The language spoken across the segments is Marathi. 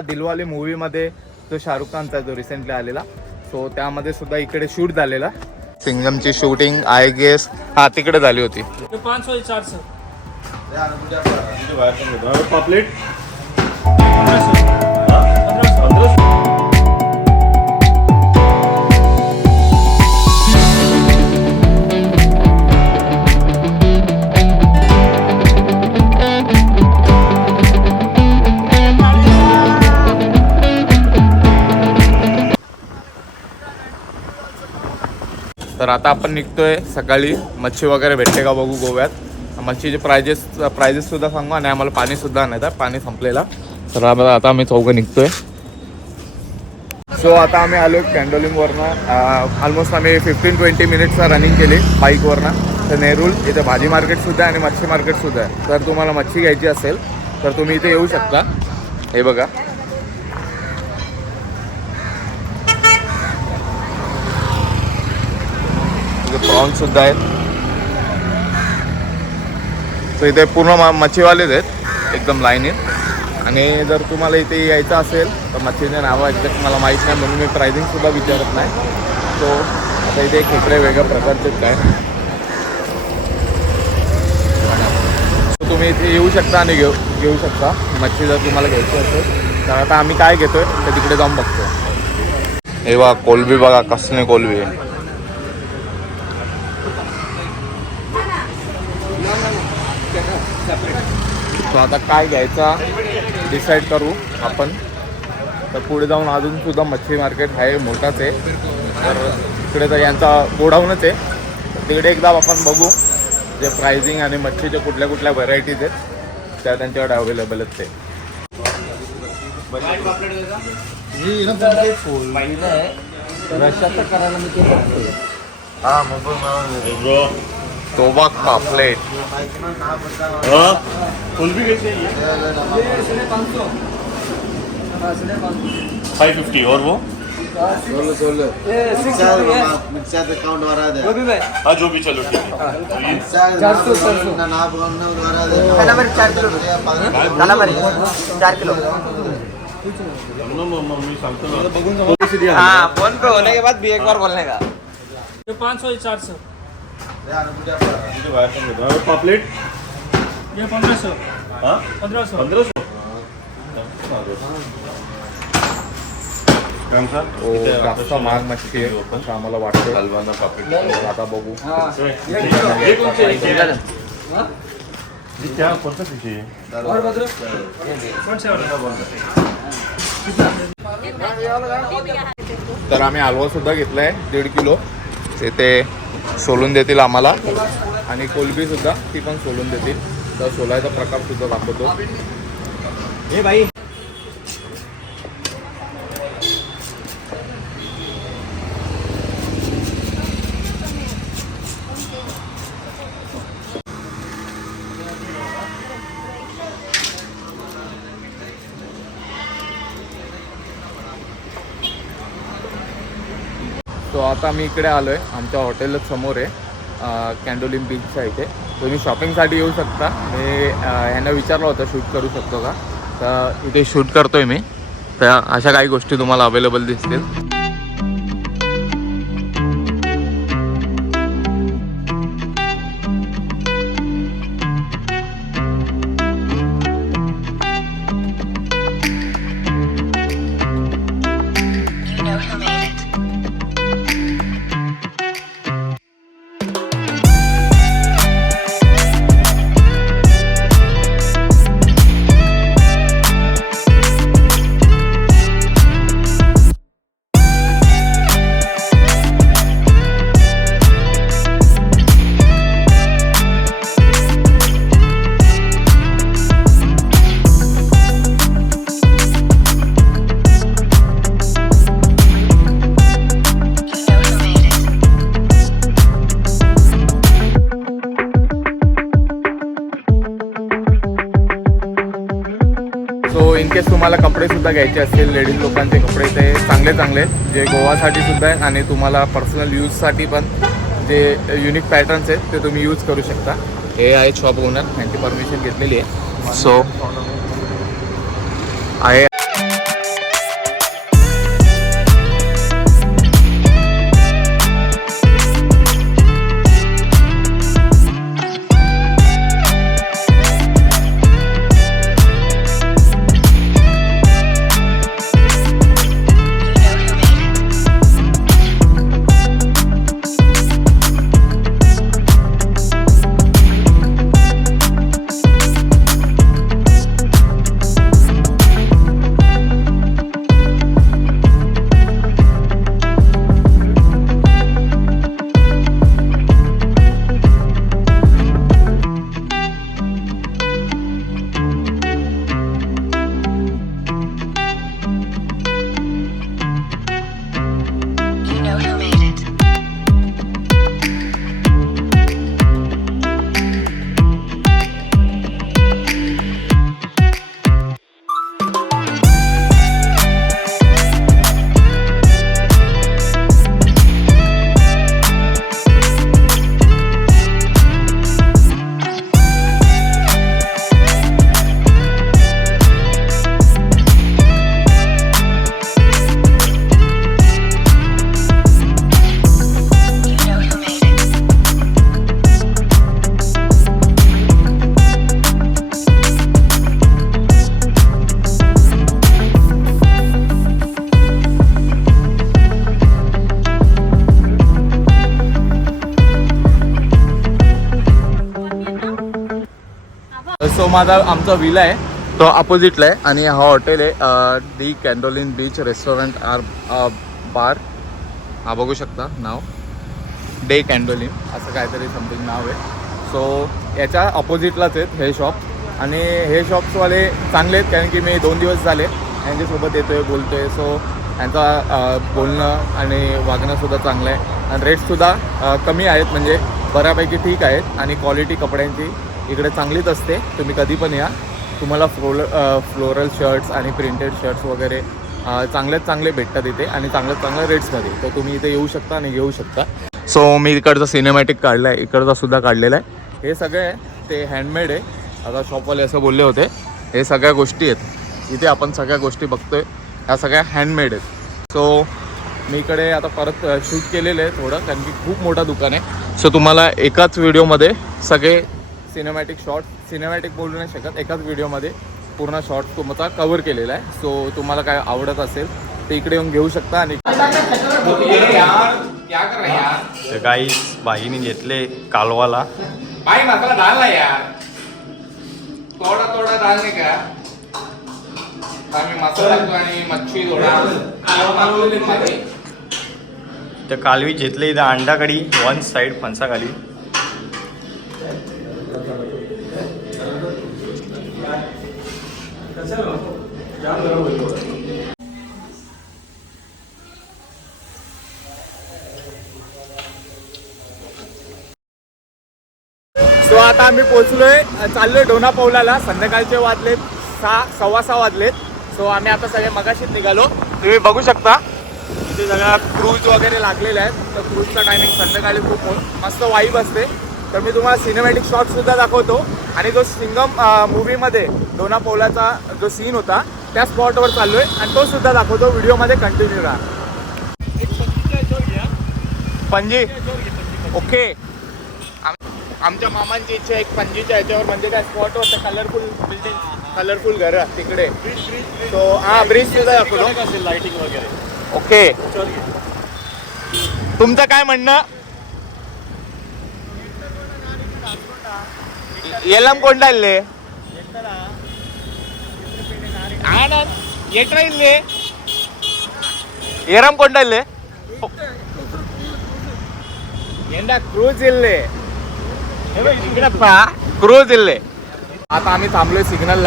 दिलवाले मूवीमध्ये जो शाहरुख खानचा जो रिसेंटली आलेला, सो त्यामध्ये सुद्धा इकडे शूट झालेला. सिंगमची शूटिंग आय गेस तिकडे झाली होती. 500 400 पापलेट तर आता आपण निघतोय. सकाळी मच्छी वगैरे भेटते का बघू गोव्यात. मच्छीचे प्राइजेस सुद्धा सांगू आणि आम्हाला पाणी सुद्धा आणायचं, पाणी संपलेला. तर आता आम्ही चौघं निघतोय. सो आता आम्ही आलो कॅन्डोलिमवरनं. ऑलमोस्ट आम्ही 15-20 मिनिट्सचा रनिंग केली बाईकवरनं. तर नेरूळ इथे भाजी मार्केटसुद्धा आहे आणि मच्छी मार्केटसुद्धा आहे. तर तुम्हाला मच्छी घ्यायची असेल तर तुम्ही इथे येऊ शकता. हे बघा, प्रॉन्स सुद्धा आहेत. तर इथे पूर्ण मच्छीवालेच आहेत एकदम लाईनीत. आणि जर तुम्हाला इथे यायचं असेल तर मच्छीचे नावं एक्झॅक्ट मला माहीत नाही म्हणून मी प्राइसिंग सुद्धा विचारत नाही. सो आता इथे खेकडे वेगळ्या प्रकारचे काय, तुम्ही इथे येऊ शकता आणि घेऊ शकता मच्छी जर तुम्हाला घ्यायची असेल. तर आता आम्ही काय घेतोय तर तिकडे जाऊन बघतो. हे बघा कोलबी, बघा कसले कोलबी आहे. तो आता काय घ्यायचा डिसाईड करू आपण. तर पुढे जाऊन अजून सुद्धा मच्छी मार्केट आहे, मोठाच आहे. तर तिकडे तर यांचा गोडाऊनच आहे. तर तिकडे एकदा आपण बघू जे प्राइसिंग आणि मच्छीचे कुठल्या कुठल्या व्हरायटीज आहेत त्या त्यांच्याकडे अवेलेबल आहेत ते. तोबा पापलेट कुल्फी कैसे है? 550 और वो हाँ जो भी चलो ठीक है. 4 किलो मम्मी सांगतो ना. हाँ फोन पे होने के बाद भी एक बार बोलने का. 500 400 पापलेट ये 1500 हाँ 1500 जास्त महाग मच्छी आहे असं आम्हाला वाटतं. हलवाना पापलेट आता बघू. क्या कोणता फिश तर आम्ही हलवा सुद्धा घेतलाय 1.5 किलो. ते सोलून देतील आम्हाला आणि कोलबी सुद्धा ती पण सोलून देतील. तर सोलायचा प्रकार सुद्धा दाखवतो. हे भाई तो आता मी इकडे आलो आहे. आमच्या हॉटेलच समोर आहे, कॅन्डोलिम बीचच्या इथे. तुम्ही शॉपिंगसाठी येऊ शकता. मी ह्यांना विचारलं होतं शूट करू शकतो का, तर इथे शूट करतो आहे मी. तर अशा काही गोष्टी तुम्हाला अवेलेबल दिसतील. इनकेस तुम्हाला कपडे सुद्धा घ्यायचे असतील, लेडीज लोकांचे कपडे ते चांगले जे गोवासाठी सुद्धा आहे आणि तुम्हाला पर्सनल यूजसाठी पण जे युनिक पॅटर्न्स आहेत ते तुम्ही यूज करू शकता. हे आहे शॉप ओनर, त्यांची परमिशन घेतलेली आहे. सो आहे माझा आमचा विला आहे तो अपोजिटला आहे आणि हा हॉटेल आहे दी कॅन्डोलिन बीच रेस्टॉरंट आर बार. हा बघू शकता नाव डे कॅन्डोलिन असं काहीतरी समथिंग नाव आहे. सो याच्या अपोजिटलाच आहेत हे शॉप आणि हे शॉप्सवाले चांगले आहेत कारण की मी 2 दिवस झाले यांच्यासोबत येतो आहे बोलतो आहे. सो यांचा बोलणं आणि वागणंसुद्धा चांगलं आहे आणि रेटसुद्धा कमी आहेत म्हणजे बऱ्यापैकी ठीक आहेत आणि क्वालिटी कपड्यांची इकडे चांगलीच असते. तुम्ही कधी पण या तुम्हाला फ्लोरल शर्ट्स आणि प्रिंटेड शर्ट्स वगैरे चांगले भेटतात इथे आणि चांगल्या रेट्समध्ये. तर तुम्ही इथे येऊ शकता आणि घेऊ शकता. सो मी इकडचा सिनेमॅटिक काढला आहे इकडचा सुद्धा काढलेला आहे. हे सगळे ते हँडमेड आहे. आता शॉपवाले असं बोलले होते हे सगळ्या गोष्टी आहेत इथे आपण सगळ्या गोष्टी बघतोय ह्या सगळ्या हँडमेड आहेत. सो मी इकडे आता परत शूट केलेलं आहे थोडं कारण की खूप मोठा दुकान आहे. सो तुम्हाला एकाच व्हिडिओमध्ये सगळे सिनेमॅटिक बोलू नाही शकत एकाच व्हिडिओमध्ये पूर्ण शॉर्ट तुमचा कव्हर केलेला आहे. सो तुम्हाला काय आवडत असेल ते इकडे येऊन घेऊ शकता. आणि काही बाईने घेतले कालवाला भाई मसाला डालना यार थोडा डाल नाही का आम्ही मसाला आणि मच्छी थोडा तर कालवी घेतले इथं अंडा कढी 1 साईड फणसा खाली. सो आता आम्ही पोहोचलोय चाललोय डोना पौलाला. संध्याकाळचे वाजलेत 6:15 वाजलेत. सो आम्ही आता सगळे मगाशीच निघालो. तुम्ही बघू शकता इथे सगळ्या क्रूज वगैरे लागलेले आहेत. तर क्रूजचा टायमिंग संध्याकाळी खूप मस्त वाईब असते. तर मी तुम्हाला सिनेमॅटिक शॉटसुद्धा दाखवतो आणि जो सिंगम मूवीमध्ये डोना पौलाचा जो सीन होता त्या स्पॉटवर चाललो आहे आणि तो सुद्धा दाखवतो. व्हिडिओमध्ये कंटिन्यू राहा. पणजी ओके. आमच्या मामांची इच्छा एक पणजीच्या ह्याच्यावर म्हणजे त्या स्पॉटवर त्या कलरफुल बिल्डिंग कलरफुल घरं तिकडे. सो हां ब्रिज सुद्धा दाखवतो लाइटिंग वगैरे. ओके तुमचं काय म्हणणं येलम कोणता इल्ले येट्रा इल्ले येरम कोणता इल्ले ಎಂಡ क्रूज इल्ले क्रूज इल्ले. आता आम्ही थांबलोय सिग्नल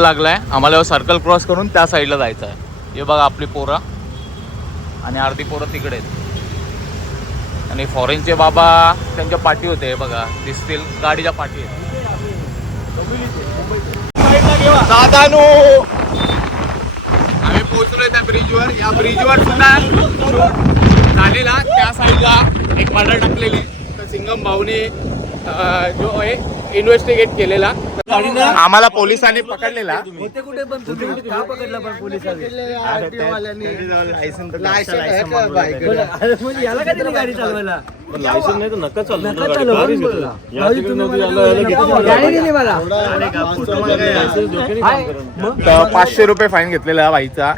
लागलाय आम्हाला सर्कल क्रॉस करून त्या साईडला जायचं आहे. हे बघा आपली पोरं आणि अर्धी पोरं तिकडे आहेत आणि फॉरेनचे बाबा त्यांच्या पाठी होते. हे बघा दिसतील गाडीच्या पाठी आहेत. दादानू आम्ही पोहोचलोय त्या ब्रिजवर. या ब्रिजवर सुद्धा झालेला त्या साईडला एक मर्डर टाकलेली तर सिंगम भाऊने जो आहे इन्व्हेस्टिगेट केलेला. आम्हाला पोलिसांनी पकडलेला. लायसन नाही तर नका चालू. 500 रुपये फाईन घेतलेला बाईचा.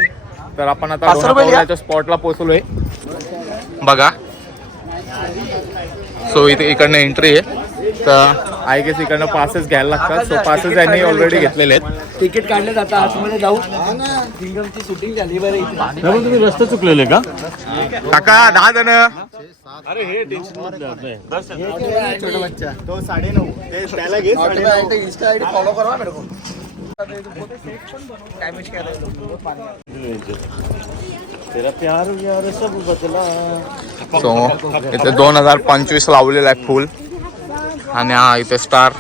तर आपण आता डोनापौलाच्या स्पॉटला पोहोचलोय बघा. सो इथे इकडनं एंट्री आहे तर आय गेस इकडनं पासेस घ्यायला लागतात. सो पासेस यांनी ऑलरेडी घेतलेले आहेत. तिकीट काढले जातं आतमध्ये जाऊ. सिंगमची शूटिंग झाली बरं. तुम्ही रस्ते चुकलेले का काका 10 जण. अरे हे टेन्शन छोटा बच्चा तो 9:30 त्याला घे. इंस्टा आयडी फॉलो करा मेरे को. तेरा प्यार यार सब बदला. सो इथे 2025 लावलेला आहे फुल आणि हा इथे स्टार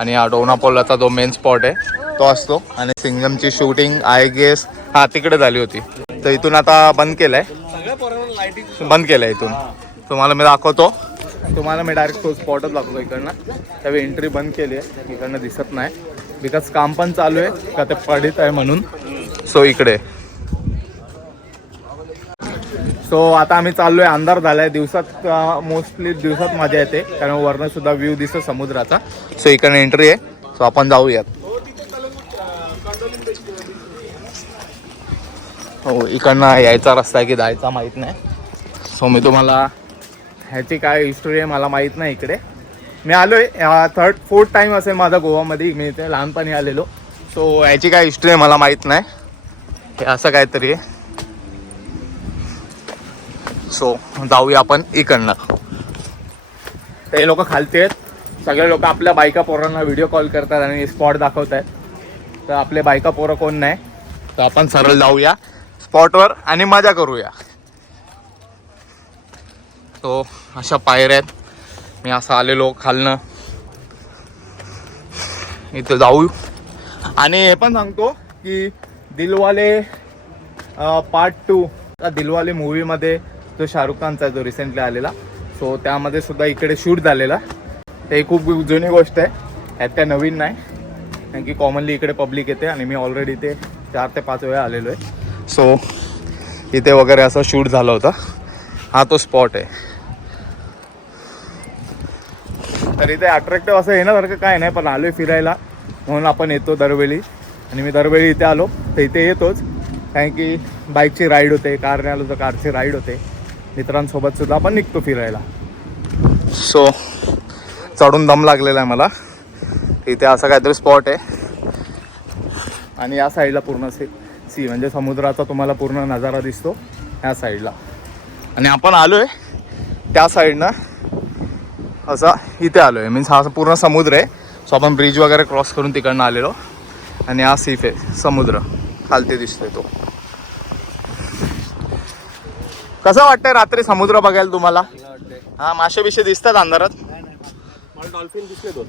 आणि हा डोनापौलाचा जो मेन स्पॉट आहे तो असतो. आणि सिंगमची शूटिंग आय गेस तिकडे झाली होती तर इथून आता बंद केलंय इथून. तुम्हाला मी दाखवतो. तुम्हाला मी डायरेक्ट तो स्पॉटच दाखवतो इकडनं. त्यावेळी एंट्री बंद केली आहे इकडनं दिसत नाही बिकॉज काम पण चालू आहे का ते पडित आहे म्हणून. सो इकडे सो आता आम्ही चाललोय. अंधार झालाय. दिवसात मोस्टली दिवसात मजा येते कारण वरनं सुद्धा व्ह्यू दिसतो समुद्राचा. सो इकडनं एंट्री आहे. सो आपण जाऊयात. हो इकडनं यायचा रस्ता आहे की जायचा माहीत नाही. सो मी तुम्हाला ह्याची काय हिस्ट्री आहे मला माहीत नाही इकडे मी आलोय फोर्थ टाइम असेल माझा गोवामध्ये. मी इथे लहानपणी आलेलो. सो याची काय हिस्ट्री आहे मला माहीत नाही. हे असं काहीतरी आहे. सो जाऊया आपण इकडनं. ते लोक खालती आहेत. सगळे लोक आपल्या बायका पोरांना व्हिडिओ कॉल करतात आणि स्पॉट दाखवत आहेत. तर आपले बायका पोरं कोण नाही. तर आपण सरळ जाऊया स्पॉटवर आणि मजा करूया. तो अशा पायऱ्या आहेत. मी असं आलेलो खालनं. इथं जाऊ. आणि हे पण सांगतो की दिलवाले पार्ट 2 दिलवाले मूवीमध्ये जो शाहरुख खानचा जो रिसेंटली आलेला. सो त्यामध्ये सुद्धा इकडे शूट झालेला. ते खूप जुनी गोष्ट आहे. यात काय नवीन नाही. कारण की कॉमनली इकडे पब्लिक येते आणि मी ऑलरेडी इथे 4 ते 5 वेळा आलेलो आहे. सो इथे वगैरे असं शूट झालं होतं. हा तो स्पॉट आहे. तर इथे अट्रॅक्टिव्ह असं येण्यासारखं काय नाही, पण आलो आहे फिरायला म्हणून आपण येतो दरवेळी. आणि मी दरवेळी इथे आलो तर इथे येतोच. कारण की बाईकची राईड होते, कारने आलो तर कारची राईड होते. मित्रांसोबत सुद्धा आपण निघतो फिरायला. सो चढून दम लागलेला आहे मला. इथे असं काहीतरी स्पॉट आहे. आणि या साईडला पूर्ण सी म्हणजे समुद्राचा तुम्हाला पूर्ण नजारा दिसतो ह्या साईडला. आणि आपण आलो आहे त्या साईडनं असा इथे आलो आहे. मीन्स हा पूर्ण समुद्र आहे. सो आपण ब्रिज वगैरे क्रॉस करून तिकडनं आलेलो. आणि हा सीफ आहे समुद्र खालती दिसतोय तो. कसं वाटतंय रात्री समुद्र बघायला तुम्हाला? हा मासे बिशे दिसतात अंधारात? मला डॉल्फिन दिसले 2.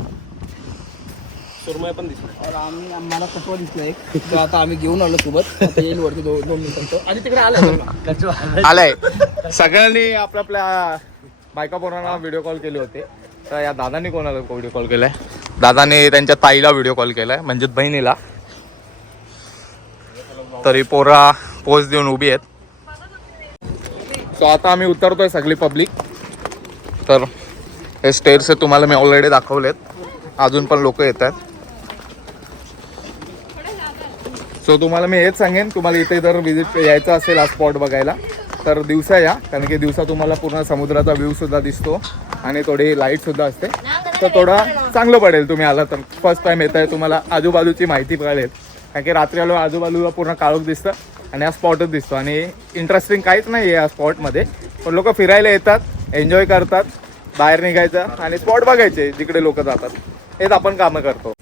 सुरमई पण दिसले. आम्हाला कचवा दिसला एक. तो आता आम्ही घेऊन आलो सोबत. आता येईल वरती 2 मिनिटांचं. आणि तिकडे आलं आलाय. सगळ्यांनी आपल्या बायका पोरांना व्हिडिओ कॉल केले होते. तर या दादानी कोणाला व्हिडिओ कॉल केलाय? दादाने त्यांच्या ताईला व्हिडिओ कॉल केलाय, म्हणजे बहिणीला. तरी पोरा पोच देऊन उभी आहेत. सो आता आम्ही उतरतोय सगळी पब्लिक. तर हे स्टेअर्स तुम्हाला मी ऑलरेडी दाखवलेत. अजून पण लोक येत आहेत. सो तुम्हाला मी हेच सांगेन, तुम्हाला इथे जर विजिट यायचं असेल हा स्पॉट बघायला तर दिवसा या. कारण की दिवसा तुम्हाला पूर्ण समुद्राचा व्ह्यू सुद्धा दिसतो आणि थोडी लाईट सुद्धा असते. तर थोडं चांगलं पडेल तुम्ही आला तर. फर्स्ट टाइम येत आहे तुम्हाला आजूबाजूची माहिती कळेल. कारण की रात्री आलो आजूबाजूला पूर्ण काळोख दिसतं आणि हा स्पॉटच दिसतो. आणि इंटरेस्टिंग काहीच नाही आहे या स्पॉटमध्ये. पण लोक फिरायला येतात, एन्जॉय करतात, बाहेर निघायचं आणि स्पॉट बघायचे जिकडे लोक जातात. हेच आपण कामं करतो.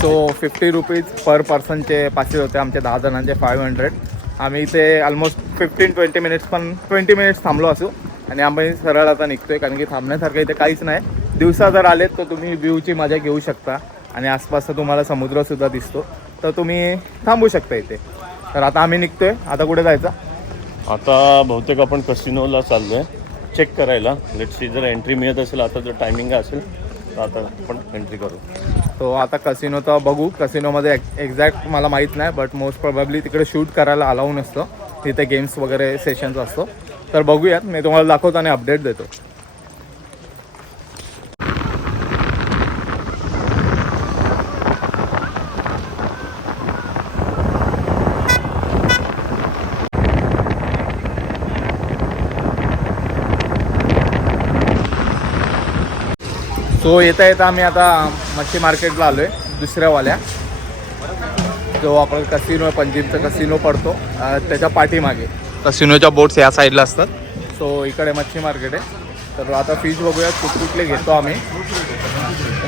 सो 50 रुपीज पर पर्सनचे पाचशे होते. आमचे 10 जणांचे 500. आम्ही इथे ऑलमोस्ट 15-20 मिनिट्स पण 20 मिनिट्स थांबलो असू. आणि आम्ही सरळ आता निघतोय. कारण की थांबण्यासारखं इथे काहीच नाही. दिवसा जर आलेत तर तुम्ही व्ह्यूची मजा घेऊ शकता. आणि आसपासचा तुम्हाला समुद्रसुद्धा दिसतो. तर तुम्ही थांबू शकता इथे. तर आता आम्ही निघतोय. आता कुठे जायचं? आता बहुतेक आपण कसिनोला चाललोय चेक करायला. लेट्स सी जर एंट्री मिळत असेल. आता जर टायमिंग असेल तर आता आपण एंट्री करू. तो आता कसिनोचा बघू. कसिनोमध्ये एक्झॅक्ट मला माहीत नाही, बट मोस्ट प्रोबॅबली तिकडे शूट करायला अलाऊ नसतं. तिथे गेम्स वगैरे सेशन्स असतो. तर बघूयात. मी तुम्हाला दाखवतो आणि अपडेट देतो. सो येता येता आम्ही आता मच्छी मार्केटला आलो आहे दुसऱ्यावाल्या. जो आपण कसिनो पंजीमचा कसिनो पडतो त्याच्या पाठीमागे. कसिनोच्या बोट्स या साईडला असतात. सो इकडे मच्छी मार्केट आहे. तर आता फिश बघूया कुठले घेतो आम्ही.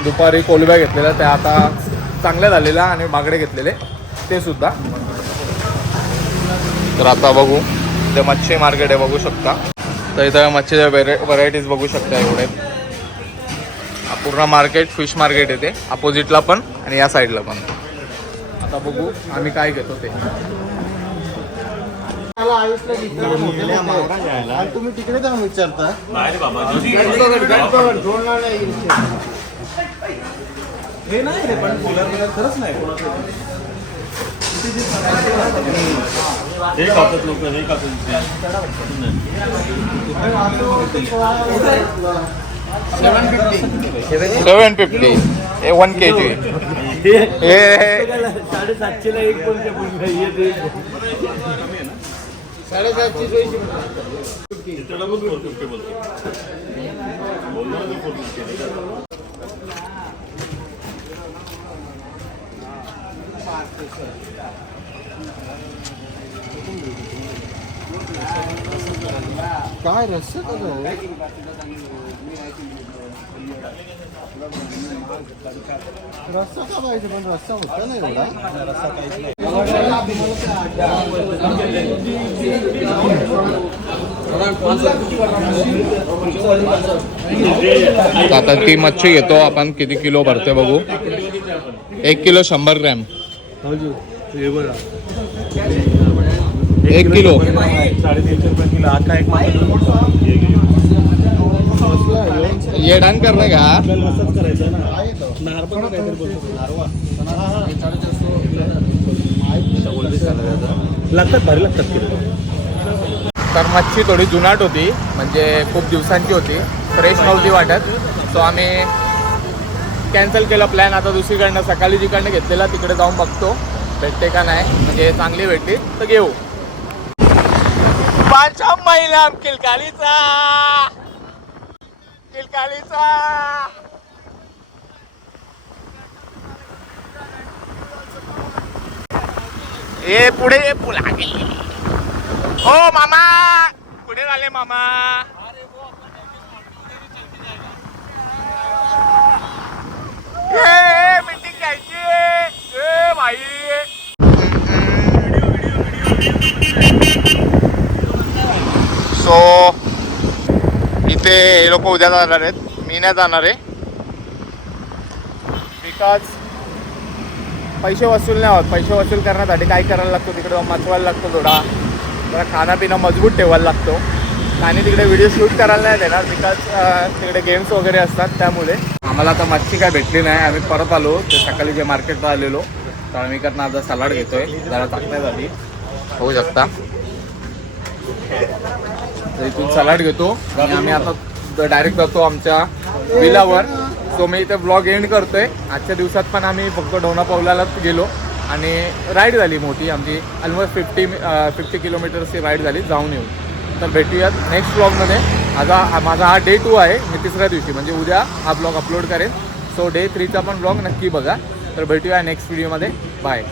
दुपारी कोलब्या घेतलेल्या त्या आता चांगल्या झालेल्या आणि बागडे घेतलेले ते सुद्धा. तर आता बघू. ते मच्छी मार्केट आहे बघू शकता. तर इथं मच्छीच्या व्हरायटीज बघू शकता. एवढे पूर्ण मार्केट फिश मार्केट येते अपोजिटला पण आणि या साईडला पण. आता बघू आम्ही काय घेतो ते. तुम्ही तिकडे जाऊन विचारता. हे नाही रे पण खरंच नाही. हे खातात लोक. हे खातात 750 हे 1 kg. हे 750ला एक पण 750. काय रस्सा कसं रस्सा का पाहिजे पण रस्सा होता नाही एवढा रस्सा काहीच आता ती मच्छी घेतो आपण. किती किलो भरते बघू. 1 किलो 100 ग्रॅम. 1 किलो 350 रुपये किलो. आता एक ये डन करणे का. करायचं ना. लागतात भारी लागतात किलो. तर मच्छी थोडी जुनाट होती, म्हणजे खूप दिवसांची होती, फ्रेश नव्हती वाटत. सो आम्ही कॅन्सल केला प्लॅन. आता दुसरीकडनं सकाळी जिकडनं घेतलेला तिकडे जाऊन बघतो भेटते का नाही. म्हणजे चांगली भेटली तर घेऊ. 5 महिना किलकालीचा ए पुढे ये पुला गेली. हो मामा पुढे झाले मामा. मीटिंग घ्यायची ए भाई. सो इथे हे लोक उद्या जाणार आहेत. मी नाही जाणार आहे. बिकॉज पैसे वसूल नाही होत. पैसे वसूल करण्यासाठी काय करायला लागतो, तिकडे मचवायला लागतो, थोडा जरा खानापिना मजबूत ठेवायला लागतो. आणि तिकडे व्हिडिओ शूट करायला नाही देणार बिकॉज तिकडे गेम्स वगैरे असतात. त्यामुळे आम्हाला आता मच्छी काय भेटली नाही. आम्ही परत आलो. ते सकाळी जे मार्केटला आलेलो तर आम्ही करणार आता सलाड घेतोय जरा टाकण्यासाठी. होऊ शकता तर इथून सलाड घेतो आणि आम्ही आता डायरेक्ट जातो आमच्या विलावर. सो मी इथे ब्लॉग एंड करतोय. आजच्या दिवसात पण आम्ही फक्त डोना पावलालाच गेलो आणि राईड झाली मोठी आमची. ऑलमोस्ट 50 किलोमीटरची राईड झाली जाऊन येऊन. तर भेटूयात नेक्स्ट ब्लॉगमध्ये. माझा हा डे 2 आहे. मी तिसऱ्या दिवशी म्हणजे उद्या हा ब्लॉग अपलोड करेन. सो डे 3चा पण ब्लॉग नक्की बघा. तर भेटूया नेक्स्ट व्हिडिओमध्ये. बाय.